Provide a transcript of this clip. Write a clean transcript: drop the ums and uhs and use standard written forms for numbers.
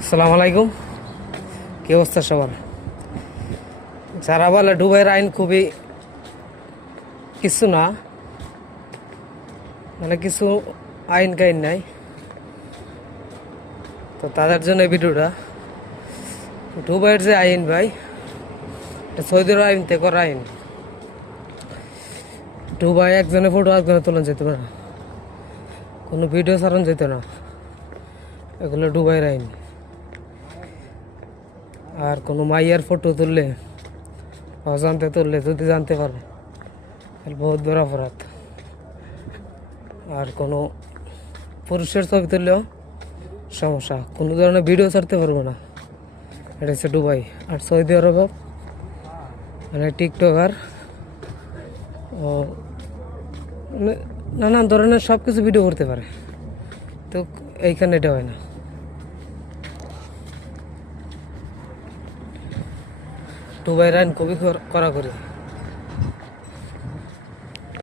আসসালামু আলাইকুম। কি অবস্থা সবার? যারা বলে দুবাইয়ের আইন খুবই কিছু না, মানে কিছু আইন কাইন নাই, তো তাদের জন্য এই ভিডিওটা। দুবাইয়ের যে আইন ভাই, এটা সৌদির আইন থেকে করা আইন। দুবাই একজনের ফটো একজনে তোলা যেত না, কোনো ভিডিও ছাড়ানো যেত না, এগুলো দুবাইয়ের আইন। আর কোনো মাইয়ার ফটো তুললে, অজান্তে তুললে যদি জানতে পারে তাহলে বহুত বড় অপরাধ। আর কোনো পুরুষের ছবি তুললেও সমস্যা, কোনো ধরনের ভিডিও ছাড়তে পারবো না। এটা হচ্ছে দুবাই। আর সৌদি আরব মানে টিকটকার ও মানে নানান ধরনের সব কিছু ভিডিও করতে পারে, তো এইখানে এটা হয় না। দুবাইয়ের আইন খুবই কড়াকড়ি।